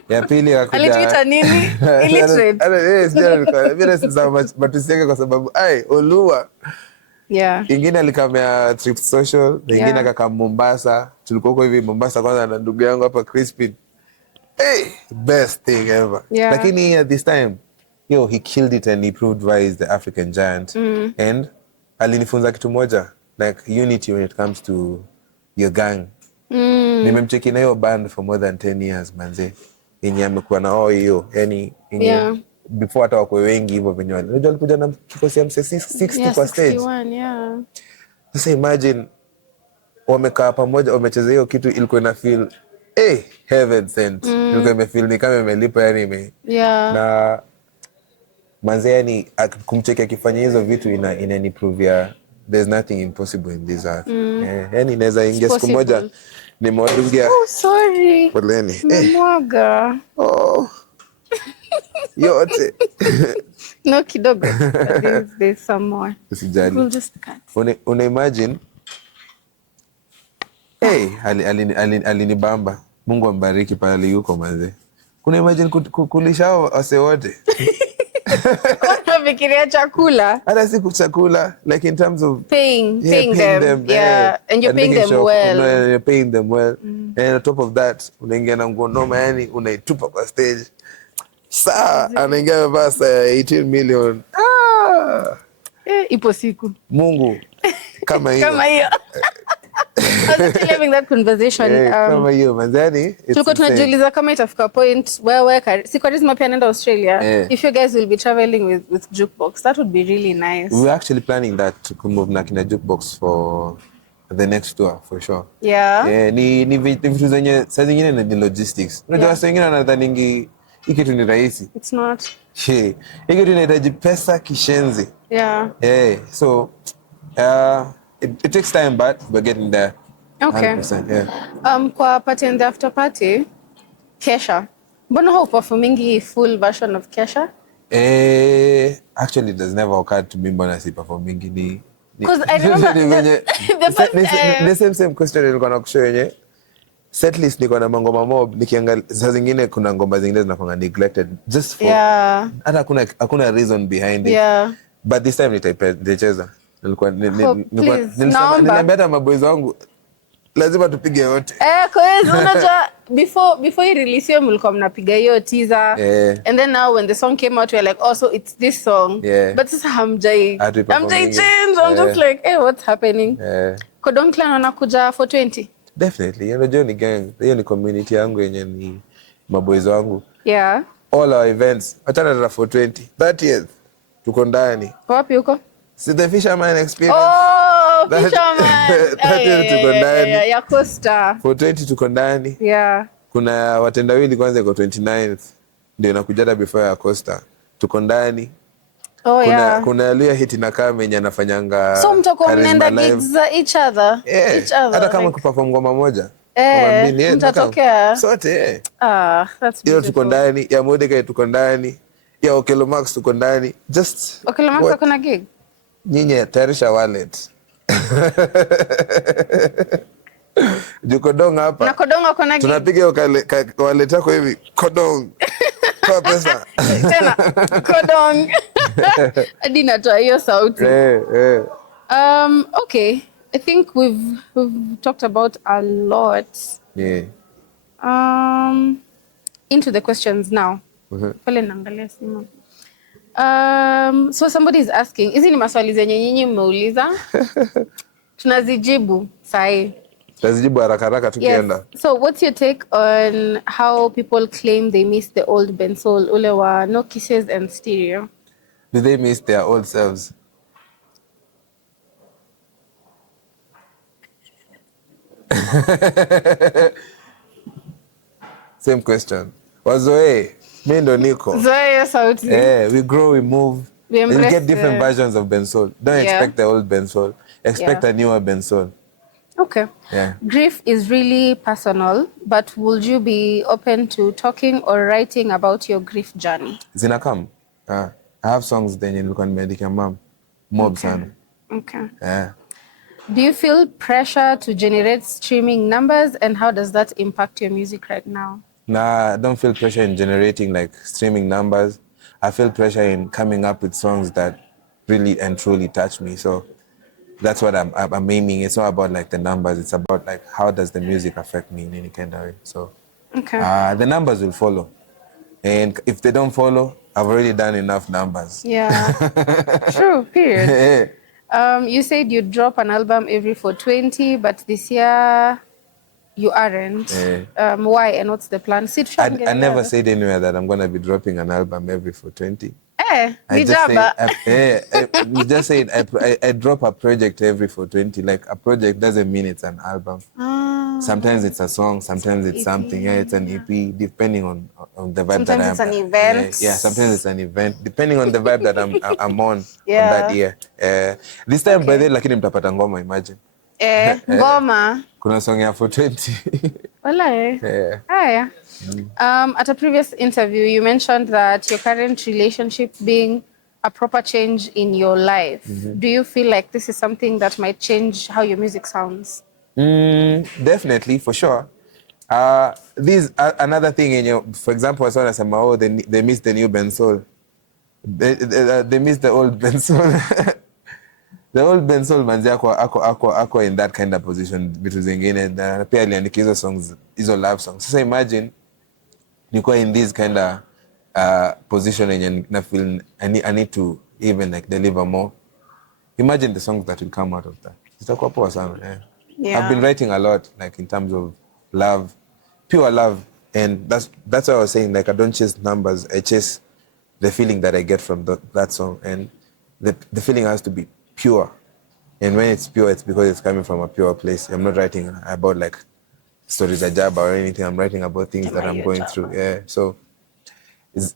Ya pili akakuja. Alituita nini? Illiterate. Mimi nasema matusiake kwa sababu Olua. Yeah. Ingine alikamea Thrift Social, ingine akaka Mombasa. Tulikuwa huko hivi Mombasa kwanza na ndugu yangu hapa Crispin. Best thing ever. Yeah. Lakini at this time, he killed it and he proved why he's the African giant. And alinifunza kitu moja, like unity when it comes to your gang. Nimemcheki na hiyo band for more than 10 years, manze. Yenye amekuwa na hiyo, yani before hata wako wengi hivyo venye unajua alikuja na kikosi ya 60 kwa stage. 61, yeah. Sasa imagine wamekaa pamoja wamecheza hiyo kitu ilikuwa ina feel heaven sent. Ilikuwa imefeel ni kama imelipa yani na manze yani kumcheki akifanya hizo vitu ina prove ya there's nothing impossible in this earth. Yani inaweza ingia siku moja ni mwadungia. Sorry. Poleni. Mwaga. Yote. No kidogo. There's some more. Usijali. We'll just cut. Una imagine alinibamba. Mungu ambariki pale yuko manze. Kuna imagine kulisha wase wote. Unafikiria chakula? Hata si chakula, like in terms of paying them. Yeah, and you're paying them well. You're paying them well. And on top of that, unaingia na nguo noma yani unaitupa kwa stage. Saa anaingia basa 18 million. Ipo siku. Mungu kama hiyo. Kama hiyo. actually having that conversation. Kama hiyo manzani. Tulikuwa tunajiuliza kama itafika point wewe si Charisma pia anaenda Australia. If you guys will be traveling with Jukebox, that would be really nice. We're actually planning that to move na kina Jukebox for the next tour for sure. Yeah. Ni vitu zenye saa zingine ni logistics. Unajua watu wengine wanadhaningi hii kitu ni rahisi. It's not. Hii kitu inahitaji pesa kishenzi. Yeah. So it takes time, but we're getting there. Okay. 100%, yeah. Kwa party and the after party, Kesha. Mbona hau performingi full version of Kesha? Actually, it has never occurred to me mbona si performingi ni. Because I remember the same question nilikuwa nakushow yenye setlist niko na mangoma mob nikiangalia saa zingine kuna ngoma zingine zinakuwa neglected just for hata hakuna reason behind it. But this time nitacheza. Niliambia hata maboys wangu lazima tupige yote. Cause unajua before you release hiyo mlikuwa mnapiga hiyo teaser and then now when the song came out we're like so it's this song. But sasa hamjai change. I'm just like what's happening? Kodong Clan wanakuja for 20. Definitely. Unajua ni gang. Hiyo ni community yangu yenye ni maboys wangu. All our events achana na for 20 30th tuko ndani. Wapi huko? Si the Fisherman Experience. Fisherman. 30th tuko ndani. Ya Costa. For 20 tuko ndani. Kuna watendawili kwanza iko 29th. Ndio inakuja before ya Costa. Tuko ndani. Kuna Luya hit na kama yenye anafanyanga. So mtoko mnaenda gigs za each other. Hata kama kuperform ngoma moja. Mtatokea. Sote. That's beautiful. Hiyo tuko ndani. Ya Modeka tuko ndani. Ya Okelo Max tuko ndani. Just Okelo Max kuna gig. Nyinyi tayarisha wallet. Kodong hapa. Na Kodong ako na gig. Tunapiga wallet yako hivi. Kodong. Kwa pesa. Tena Kodong. Hadi natoa hiyo sauti. Okay. I think we've talked about a lot. Into the questions now. Pale naangalia simu. So somebody is asking, hizi ni maswali zenye nyinyi mmeuliza? Tunazijibu sahi. Tunazijibu haraka tukienda. So what's your take on how people claim they miss the old Bensoul, ule wa No Kisses and Stereo? Do they miss their old selves? Same question. Zoea, mimi ndo niko. Zoea sauti. We grow, we move. We get different versions of Bensoul. Don't expect the old Bensoul. Expect a newer Bensoul. Okay. Grief is really personal, but would you be open to talking or writing about your grief journey? Zinakam. I have songs zenye nilikuwa nimeandika mom. Mob sana. Okay. Do you feel pressure to generate streaming numbers, and how does that impact your music right now? Nah, I don't feel pressure in generating like streaming numbers. I feel pressure in coming up with songs that really and truly touch me. So that's what I'm aiming. It's not about like the numbers. It's about like how does the music affect me in any kind of way. So the numbers will follow. And if they don't follow, I've already done enough numbers. True, period. You said you'd drop an album every 420, but this year you aren't. Why and what's the plan? I never said anywhere that I'm going to be dropping an album every 420. I just said I drop a project every 420. Like a project doesn't mean it's an album. Sometimes it's a song, sometimes it's something. It's an EP, depending on the vibe sometimes it's an event. Sometimes it's an event, depending on the vibe that I'm on that year. This time, by the way, lakini mtapata ngoma, imagine. Ngoma. Kuna song ya 420. Haya. At a previous interview, you mentioned that your current relationship being a proper change in your life. Do you feel like this is something that might change how your music sounds? Definitely, for sure. Another thing, for example, as I said, they miss the new Bensoul. They miss the old Bensoul. The old Bensoul manzi ako in that kind of position vitu zingine na pia aliandika hizo songs, hizo love songs. Sasa imagine niko in this kind of position and na feel I need to even like deliver more. Imagine the songs that will come out of that. Itakuwa poa sana. I've been writing a lot, like in terms of love, pure love. And that's what I was saying. Like, I don't chase numbers. I chase the feeling that I get from that song. And the feeling has to be pure. And when it's pure, it's because it's coming from a pure place. I'm not writing about like stories of jaba or anything. I'm writing about things that I'm going through. Yeah. So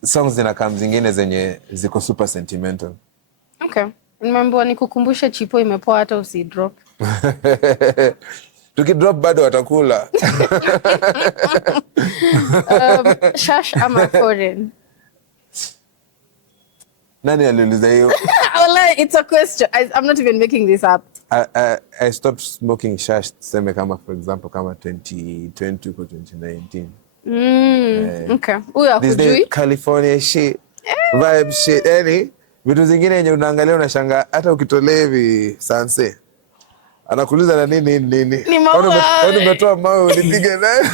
songs zinakam zingine zenye ziko super sentimental. Okay. Nimeambiwa nikukumbushe Chipo imepoa hata usidrop. Tukidrop bado watakula. Shash ama foreign? Nani aliuliza hiyo? It's a question. I'm not even making this up. I stopped smoking shash, tuseme kama for example kama 2020 or 2019. Okay. Huyo hakujui. California shit, vibe shit, vitu zingine yenye unaangalia unashangaa hata ukitolea hivi sanse. Anakuuliza na nini? Ni maua. Au umetoa mawe unipige nayo?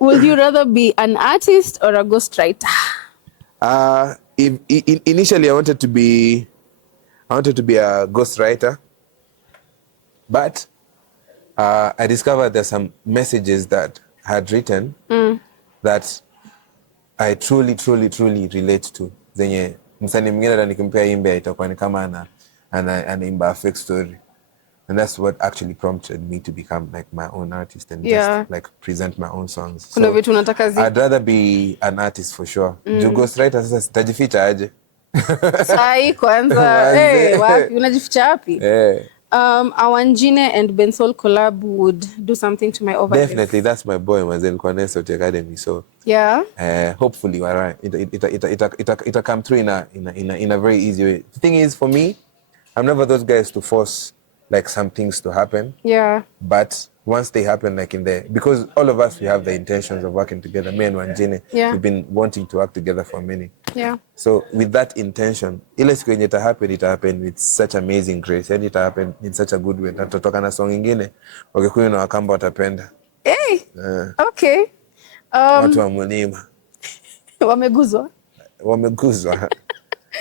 Would you rather be an artist or a ghostwriter? Initially I wanted to be a ghostwriter, but I discovered there's some messages that I had written that I truly relate to. Zenye msanii mwingine hata nikimpea imbe itakuwa ni kama anaimba a fake story. And that's what actually prompted me to become like my own artist and just like present my own songs. Kuna vitu unataka zi. I'd rather be an artist for sure. Ghostwriter sasa sitajificha aje. Sai kwanza. Wapi unajificha wapi? Awangine and Bensoul collab would do something to my overdose. Definitely, that's my boy Mazel kwa Sauti Academy. So hopefully we're right. It'll come through in a very easy way. The thing is, for me, I'm never those guys to force like some things to happen. Yeah. But once they happen, like because all of us, we have the intentions of working together. Me and Wangine, we've been wanting to work together for a minute. Yeah. So with that intention, ile siku yenye ita happen with such amazing grace. And it happen in such a good way. Na tutoka na song ingine, Wakikuyu na Wakamba watapenda. Hey. Okay. Watu wa Mulima. Wameguzwa.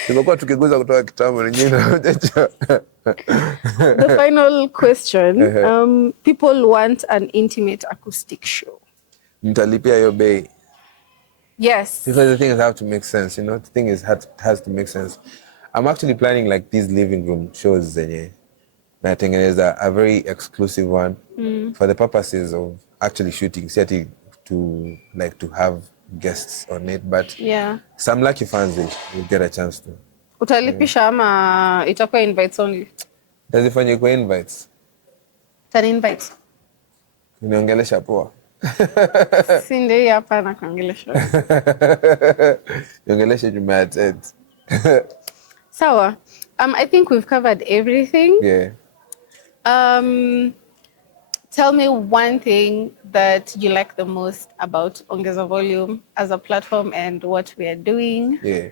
Tumekuwa tukiguza kutoka kitambo nyingine. The final question. People want an intimate acoustic show. Mtalipia hiyo bei. Yes. Because the things have to make sense, The thing is has to make sense. I'm actually planning like these living room shows zenye natengeneza a very exclusive one for the purposes of actually shooting, setting to have guests on it, but some lucky fans will get a chance to. Utalipisha ama itakuwa invites only? Tazifanye kwa invites. Tani invites. Uniongelesha poa. Si ndio hapa na kuongelesha. Uniongelesha jumaat. Sawa. I think we've covered everything. Yeah. Tell me one thing that you like the most about Ongeza Volume as a platform and what we are doing. Yeah.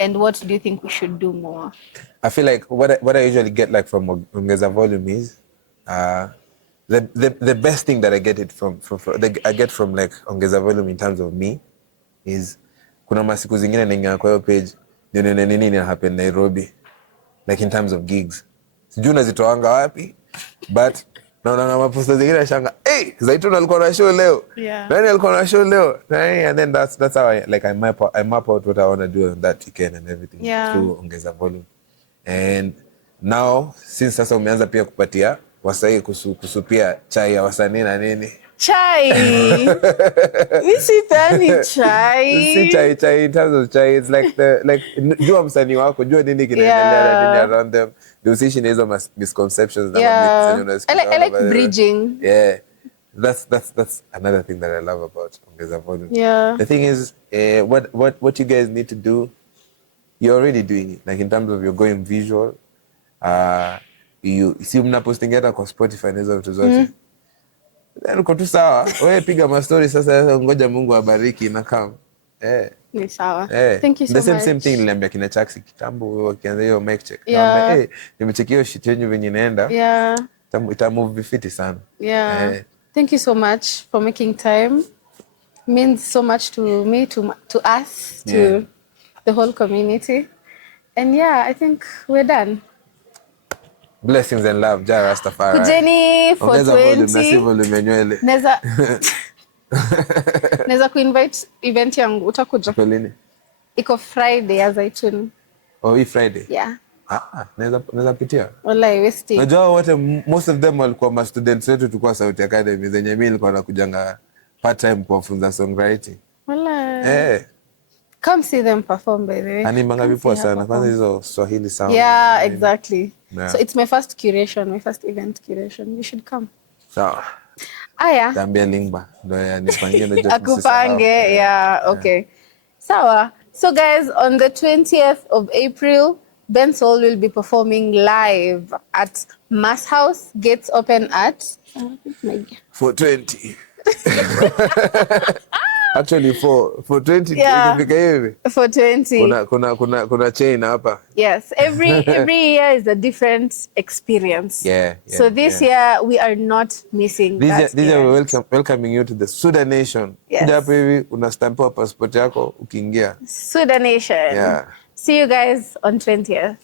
And what do you think we should do more? I feel like what I usually get like from Ongeza Volume is the best thing that I get I get from like Ongeza Volume in terms of me is kuna masiku zingine naingia kwa hiyo page nini happen Nairobi, like in terms of gigs. Sijui nazitoanga wapi, but na maposta zingine nashanga, Zaitun alikuwa na show leo. Nani alikuwa na show leo? And then that's how I map out what I want to do on that weekend and everything through Ongeza Volume. And now since sasa umeanza pia kupatia wasanii kusupia chai ya wasanii na nini. Chai. Misi tani chai. Si chai in terms of chai, it's like jua msanii wako, jua nini kinaendelea nini around them. Usiishi na hizo misconceptions na I like bridging. Yeah. That's another thing that I love about Ongeza Volume. Yeah. The thing is, what you guys need to do, you're already doing it. Like in terms of you're going visual, you see mnaposting hata kwa Spotify na hizo vitu zote. Then uko tu sawa. Wewe piga ma story sasa, ngoja Mungu abariki na kama. Ni sawa. Thank you so much. The same thing niliambia kina Chaksi kitambo wakianza hiyo mic check. Naomba nimechekia hiyo shit yenyu venye inaenda. Yeah. Ita move fiti sana. Yeah. Thank you so much for making time. Means so much to me, to us, to the whole community. And yeah, I think we're done. Blessings and love, Ja Rastafari. Kujeni for Ongeza volume, 20. nasi volume nywele. Neza kuinvite event yangu, utakuja. Iko lini? Iko Friday ya Zaituni. Oh, hii Friday? Yeah. Neza pitia? Wallahi, westi. Najua wote, most of them walikuwa ma students wetu tukua Sauti Academy, zenye mimi nilikuwa nakujanga part time kuwafunza songwriting. Wallahi. Come see them perform, by the way. Ani manga vipo sana, kwanza hizo Swahili sound. Yeah, exactly. Yeah. So it's my first curation, my first event curation. You should come. Sawa. Aya. Tambia Lingba. Ndo ya nipangie ndo Akupange, yeah, okay. Sawa. So guys, on the 20th of April, Bensoul will be performing live at Masshouse. Gates open at 4:20. Actually, for 20, yeah, hivi. For 20. Kuna chain hapa. Yes, every year is a different experience. Yeah. So this year we are not missing that. This year we're welcoming you to the Sudan Nation. Yes. Kuja hapo hivi unastampiwa passport yako ukiingia. Sudan Nation. Yeah. See you guys on 20th.